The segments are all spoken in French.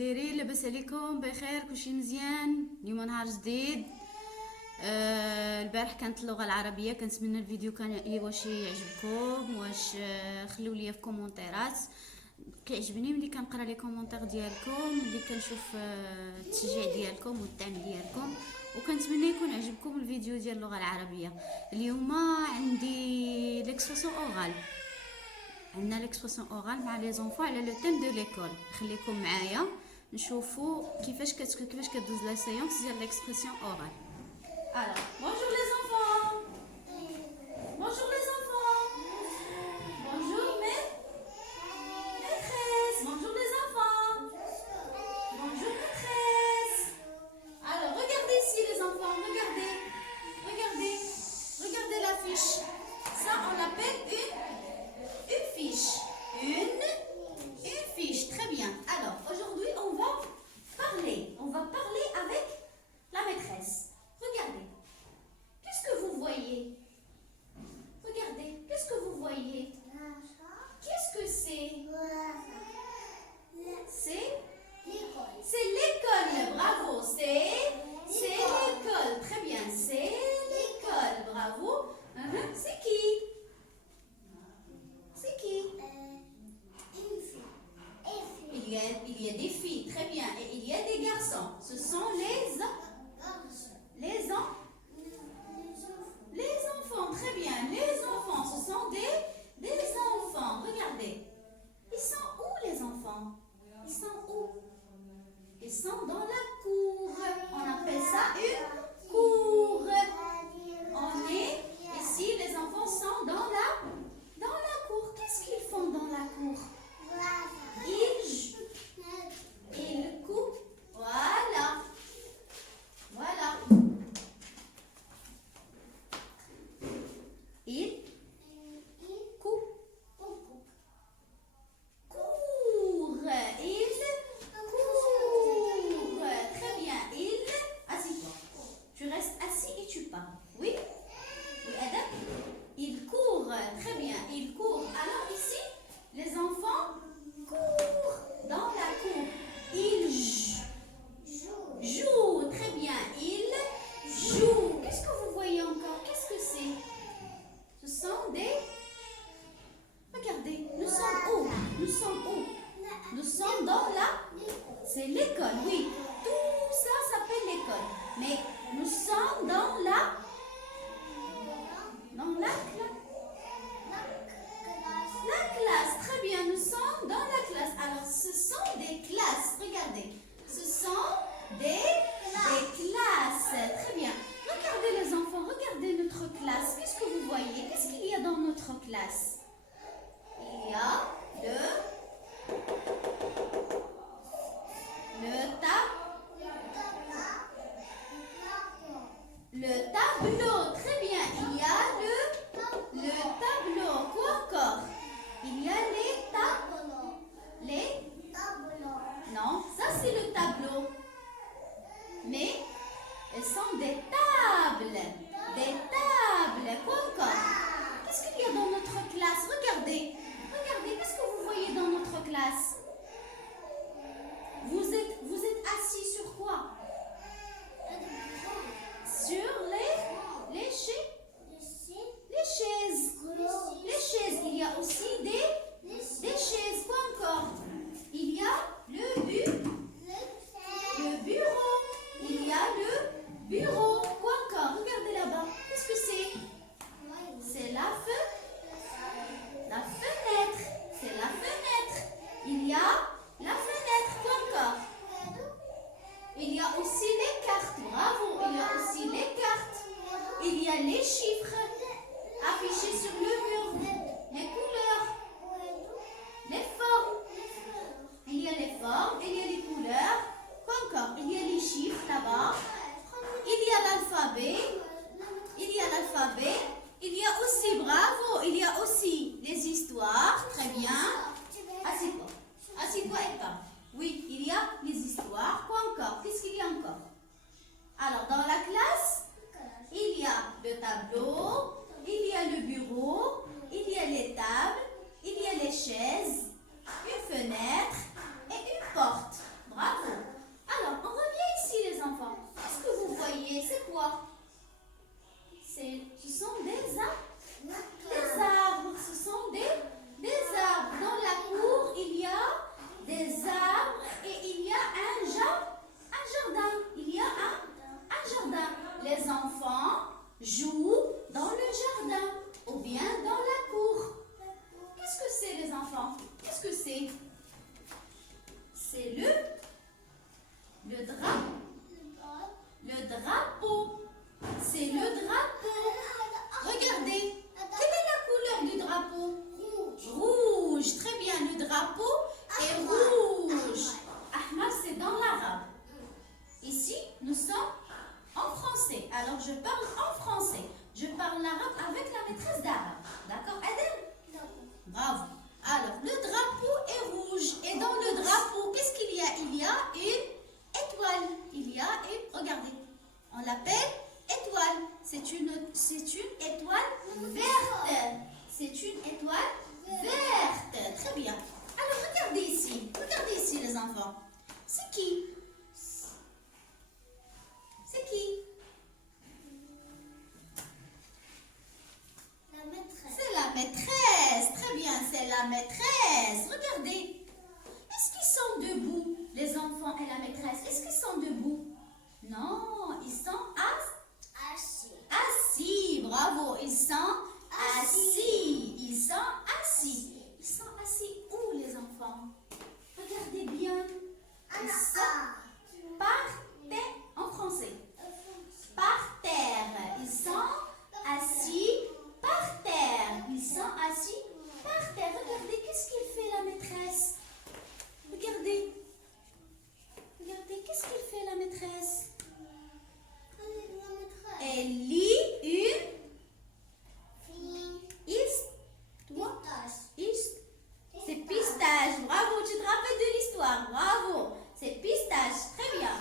دايرين؟ لاباس عليكم؟ بخير؟ كلشي مزيان؟ اليوم نهار جديد. البارح كانت اللغه العربيه. كنتمنى الفيديو كان واش يعجبكم، واش خليو لي في كومونتيرات. كيعجبني ملي كنقرا لي كومونتير ديالكم، ملي كنشوف التشجيع ديالكم والدعم ديالكم، وكنتمنى يكون عجبكم الفيديو ديال اللغه العربيه. اليوم عندي ليكسبرسيون اورال، عندنا ليكسبرسيون اورال مع لي زونفون على لو تيم دو ليكول. خليكم معايا نشوفوا كيفاش كدوز لا سيونس ديال ليكسبرسيون اورال. Alors, bonjour les enfants. Bonjour les enfants. Bonjour mes maîtresses. Bonjour les enfants. Bonjour maîtresse. Alors, regardez ici les enfants, regardez. Regardez. Regardez la fiche. Ça, on l'appelle une fiche. Une fiche. Très bien. Alors, aujourd'hui, on va parler. On va parler avec la maîtresse. Regardez. Qu'est-ce que vous voyez? Regardez. Qu'est-ce que vous voyez? Qu'est-ce que c'est? C'est l'école. Bravo. C'est l'école. Très bien. C'est l'école. Bravo. C'est qui? C'est qui? Il y a des filles. Très bien. Et il y a des garçons. Ce sont les enfants. Très bien. Les enfants. Ce sont des enfants. Regardez. Ils sont où les enfants? Ils sont où? Ils sont dans la cour. On appelle ça une cour. On est ici. Les enfants sont dans la cour. Qu'est-ce qu'ils font dans la cour? Ils coupent. Voilà. Ils courent. Très bien. Assis-toi. Tu restes assis et tu parles. Oui? Oui, Adam? Ils courent. Très bien. Ils courent. Alors ici, les enfants courent dans la cour. Ils jouent. Très bien. Ils jouent. Qu'est-ce que vous voyez encore? Qu'est-ce que c'est? Ce sont des... Regardez, nous sommes où? Nous sommes dans la... C'est l'école, oui. Tout ça s'appelle l'école. Mais nous sommes dans la classe. Très bien, nous sommes dans la classe. Alors, ce sont des classes. Regardez, ce sont des classes. Très bien. Regardez les enfants, regardez notre classe. Qu'est-ce que vous voyez? Qu'est-ce qu'il y a dans notre classe? Il y a le tableau. Très bien. Il y a le tableau. Quoi encore? Il y a les Non, ça c'est le tableau. Mais elles sont des tables. Quoi encore? Qu'est-ce qu'il y a dans notre classe? Regardez. Qu'est-ce que vous voyez dans notre classe? Vous êtes assis sur quoi? Sur les chaises. Il y a aussi des chaises. Quoi encore? Il y a le bureau. Il y a le bureau. Quoi encore? Regardez là-bas. c'est quoi? Ce sont des arbres. Ce sont des arbres. Dans la cour, il y a des arbres et il y a un jardin. Il y a un jardin. Les enfants jouent dans le jardin ou bien dans la cour. Qu'est-ce que c'est les enfants? Qu'est-ce que c'est? C'est le drapeau. C'est le drapeau. Regardez. Quelle est la couleur du drapeau? Rouge. Très bien. Le drapeau est rouge. Ahmar, c'est dans l'arabe. Ici, nous sommes en français. Alors, je parle en français. Je parle l'arabe avec la maîtresse d'arabe. D'accord, Adèle? Bravo. Alors, le drapeau est rouge. Et dans le drapeau, qu'est-ce qu'il y a? Il y a une étoile. Il y a une... Regardez. On l'appelle étoile. C'est une étoile verte. C'est une étoile verte. Très bien. Alors, regardez ici. Regardez ici, les enfants. C'est qui? C'est qui? La maîtresse. C'est la maîtresse. Très bien, c'est la maîtresse. Regardez. Est-ce qu'ils sont debout, les enfants et la maîtresse? Est-ce qu'ils sont debout? Non, ils sont Assis. assis. Bravo, ils sont assis. Ils sont assis. Ils sont assis où, les enfants? Regardez bien. Ils sont par terre, en français. Par terre. Ils sont assis par terre. Ils sont assis par terre. Regardez, qu'est-ce qu'il fait la maîtresse? Regardez. Regardez, qu'est-ce qu'il fait la maîtresse? Elle lit une c'est pistache. Bravo, tu te rappelles de l'histoire. Bravo. C'est pistache. Très bien.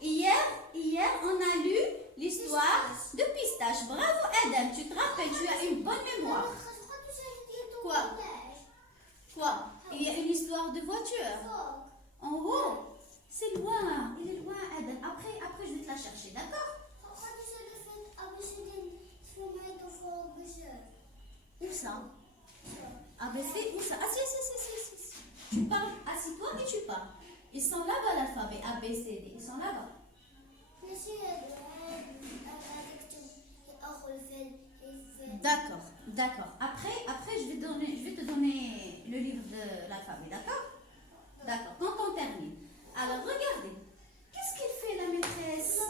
Hier, on a lu l'histoire de pistache. Bravo, Adam. Tu te rappelles, tu as une bonne mémoire. Quoi? Il y a une histoire de voiture. En haut. C'est loin. Il est loin, Adam. Après, je vais te la chercher. D'accord? Où ça? ABC, où ça? Ah, si. Tu parles, assis-toi et tu parles. Ils sont là-bas, l'alphabet A, B, C, D. Ils sont là-bas. D'accord. Après, je vais te donner le livre de l'alphabet, d'accord? D'accord, quand on termine. Alors, regardez. Qu'est-ce qu'elle fait, la maîtresse?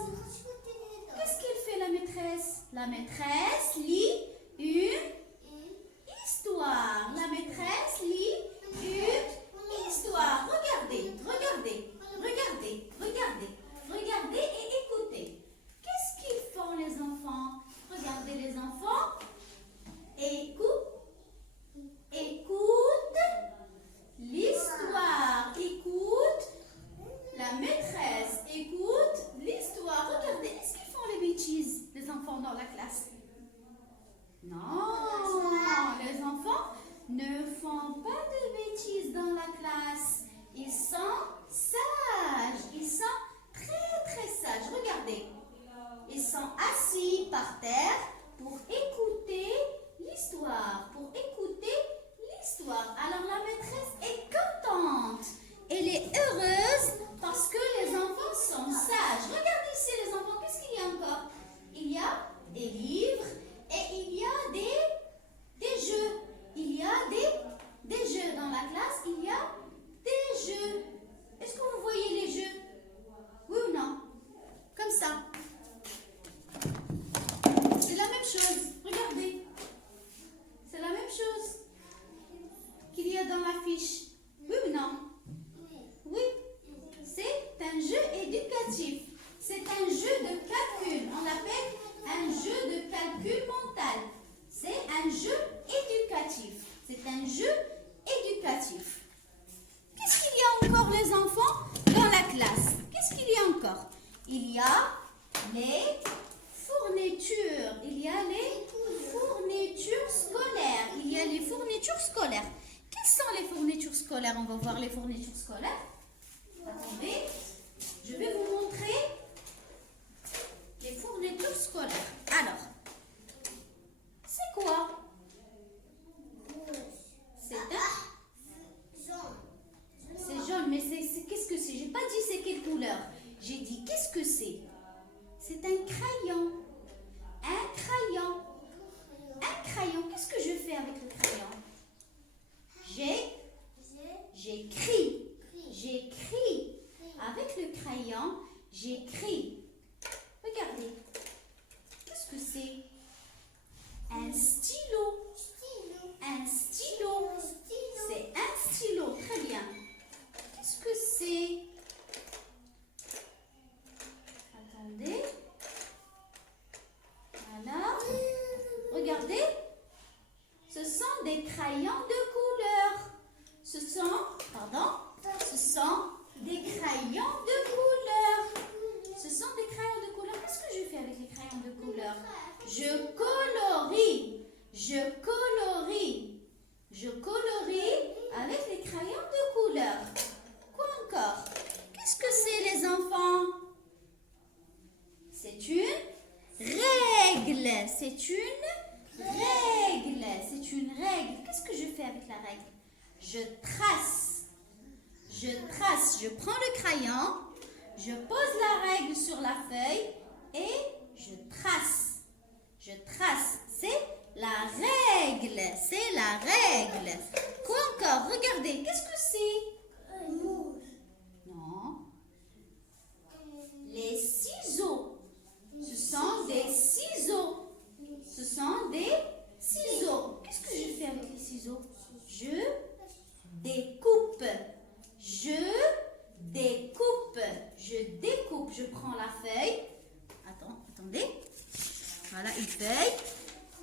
Qu'est-ce qu'elle fait, la maîtresse? La maîtresse lit une histoire. La maîtresse lit une histoire. Regardez et écoutez. Qu'est-ce qu'ils font, les enfants? Regardez, les enfants. Écoute l'histoire. Écoute la maîtresse. Écoute l'histoire. Regardez, est-ce qu'ils font les bêtises, les enfants dans la classe? Non, les enfants ne font pas de bêtises dans la classe. Ils sont sages. Ils sont très sages. Regardez. Ils sont assis par terre pour écouter l'histoire. Alors la maîtresse est contente. Elle est heureuse parce que les enfants sont sages. Regardez ici, les enfants. Qu'est-ce qu'il y a encore? Il y a des livres et il y a des jeux. Il y a des jeux dans la classe. Il y a des jeux. Est-ce que vous voyez les jeux? Oui ou non? Comme ça. C'est la même chose. Regardez. C'est la même chose qu'il y a dans l'affiche. Oui ou non? Oui. C'est un jeu éducatif. C'est un jeu de calcul. On l'appelle un jeu de calcul mental. C'est un jeu éducatif. Qu'est-ce qu'il y a encore, les enfants, dans la classe? Qu'est-ce qu'il y a encore? Il y a les fournitures. Quelles sont les fournitures scolaires? On va voir les fournitures scolaires. Attendez, je vais vous montrer crayon. Un crayon. Un crayon. Qu'est-ce que je fais avec le crayon? J'écris. J'écris. Avec le crayon, j'écris. Regardez. Qu'est-ce que c'est? Un stylo. Un stylo. C'est un stylo. Très bien. Qu'est-ce que c'est? Attendez. Voilà. Regardez. Ce sont des crayons de couleur. Ce sont des crayons de couleur. Ce sont des crayons de couleur. Qu'est-ce que je fais avec les crayons de couleur? Je colorie. Je colorie. Je colorie avec les crayons de couleur. Quoi encore? Qu'est-ce que c'est, les enfants? C'est une règle. C'est une règle. C'est une règle. Qu'est-ce que je fais avec la règle? Je trace. Je trace. Je prends le crayon. Je pose la règle sur la feuille et je trace. Je trace. C'est la règle. C'est la règle. Quoi encore? Regardez. Qu'est-ce que c'est? Non. Les ciseaux. Ce sont des ciseaux. Ce sont des ciseaux. Qu'est-ce que je fais avec les ciseaux? Je découpe. Je découpe. Je découpe. Je prends la feuille. Attendez. Voilà une feuille.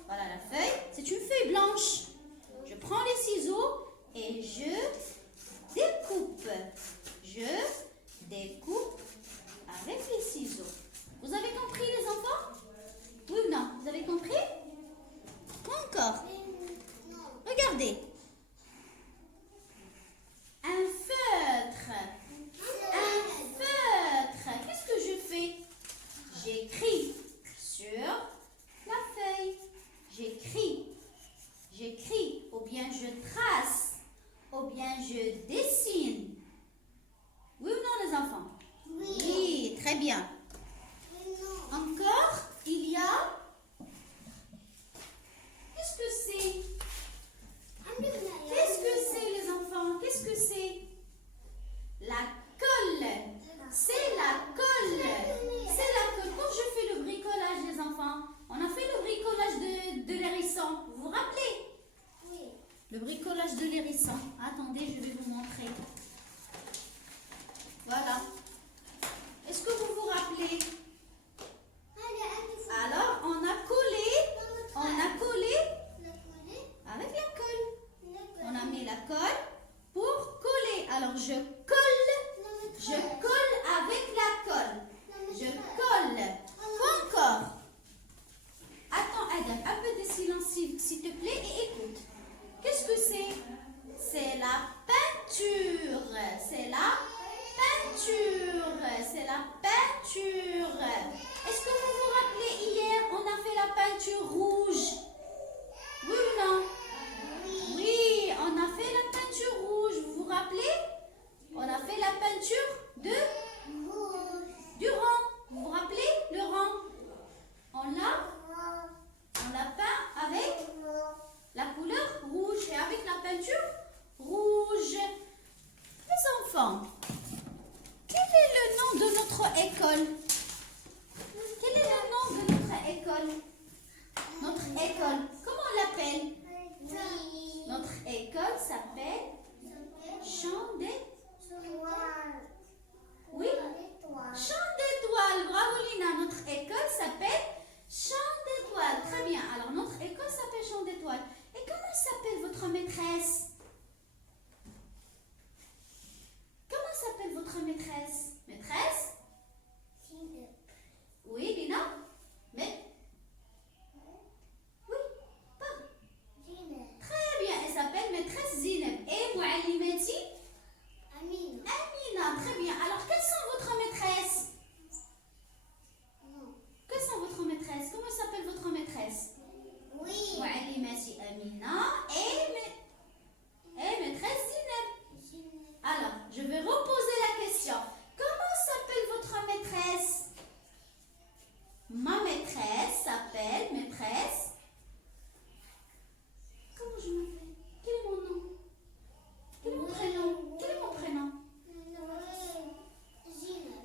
Voilà la feuille. C'est une feuille blanche. Je prends les ciseaux et je découpe. Je découpe avec les ciseaux. Vous avez compris, les enfants? Oui ou non? Vous avez compris? Encore. Regardez. Un feutre. Un feutre. Qu'est-ce que je fais? J'écris sur la feuille. J'écris. J'écris. Ou bien je trace. Ou bien je dessine. Oui ou non, les enfants? Oui, très bien. maîtresse s'appelle maîtresse. Comment je m'appelle? Quel est mon nom? Quel est mon prénom? Quel est mon prénom?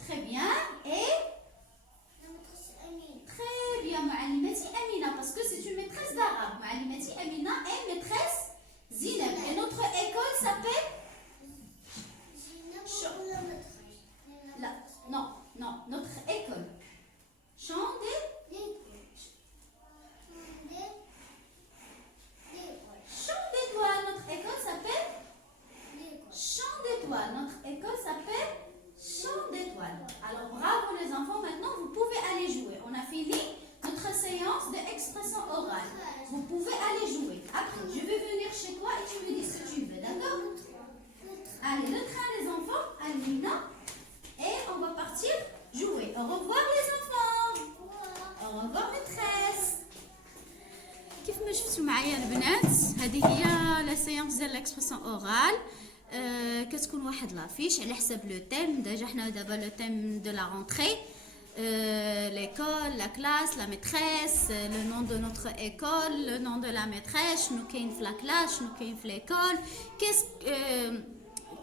Très bien. Et très bien, Moualimati Amina, parce que c'est une maîtresse d'arabe. Moualimati Amina est maîtresse Zineb. Et notre école s'appelle? Là, non, non, notre école. Chant des Chant d'étoiles. Notre école s'appelle Chant d'étoiles. Notre école s'appelle Chant d'étoiles. Alors bravo les enfants, maintenant vous pouvez aller jouer. On a fini notre séance d'expression orale. Vous pouvez aller jouer. Après, je vais venir chez toi et tu me dis ce que tu veux, d'accord? Allez, le train les enfants, Alina. Et on va partir jouer. Au revoir les enfants. Au revoir maîtresse. كيف ما شفتوا معايا البنات هذه هي لا سيونس ديال ليكسبرسيون اورال. كتكون واحد لافيش على حساب لو تيم. ديجا حنا دابا لو تيم دو لا رونتري. L'école, la classe, la maîtresse, le nom de notre école, le nom de la maîtresse, nous كاين في la classe, nous كاين في l'école.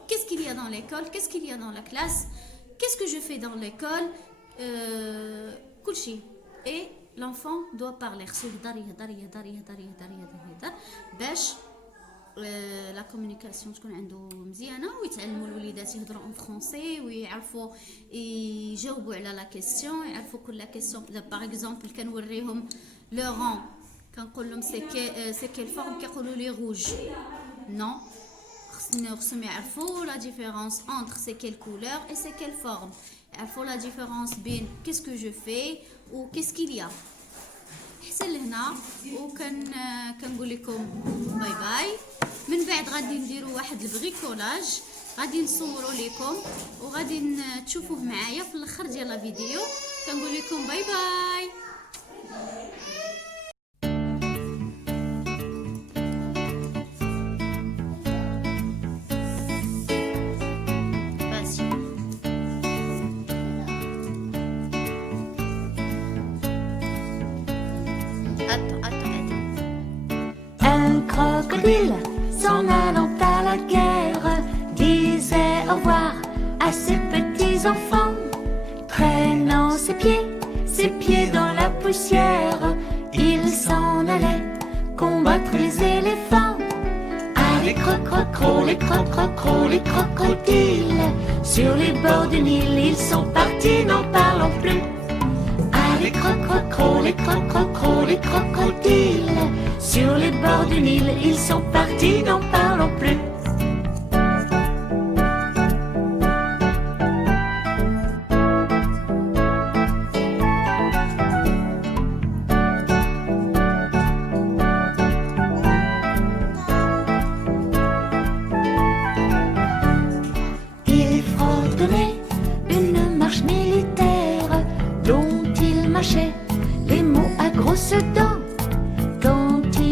Qu'est-ce qu'il y a dans l'école? Qu'est-ce qu'il y a dans la classe? Qu'est-ce que je fais dans l'école? كلشي. Et l'enfant doit parler. باش لا كومونيكاسيون تكون عنده مزيانه ويتعلموا الوليدات يهضروا ان فرونسي ويعرفوا يجاوبوا على لا كيسيون يعرفوا كل لا كيسيون باغ اكزومبل كنوريهم لو رون كنقول لهم سي كيل فورم كيقولوا لي روج نو خصهم يعرفوا لا ديفيرونس انتر سي كيل كولور اي سي كيل فورم يعرفوا لا ديفيرونس بين كيسكو جو في و كيسكيليا حتى لهنا كنقول لكم باي باي. من بعد غادي نديروا واحد البريكولاج غادي نصوروا لكم وغادي تشوفوه معايا في الاخر ديال لا فيديو. كنقول لكم باي باي. Crocodile, s'en allant à la guerre, disait au revoir à ses petits enfants, traînant ses pieds dans la poussière, il s'en allait combattre les éléphants. Ah les les crocodiles, sur les bords du Nil, ils sont partis, n'en parlons plus. Ah les crocodiles, sur les bords du Nil, ils sont partis, n'en parlons plus. Il fredonnait une marche militaire dont il mâchait les mots à grosses dents.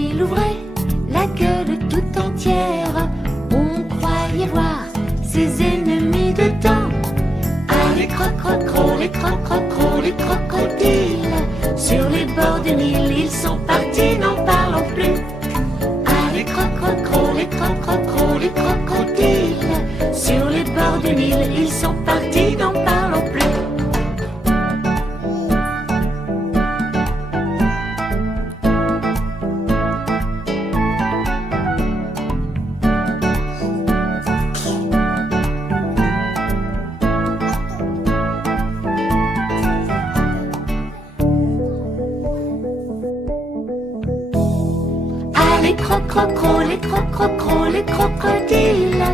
Il ouvrait la gueule tout entière, on croyait voir ses ennemis dedans. Ah les crocodiles, sur les bords du Nil, ils sont partis, n'en parlons plus. Ah les crocodiles, sur les bords du Nil, ils sont partis, n'en parlons plus. Les crocodiles,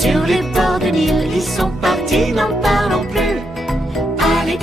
sur les bords du Nil, ils sont partis, n'en parlons plus. Ah les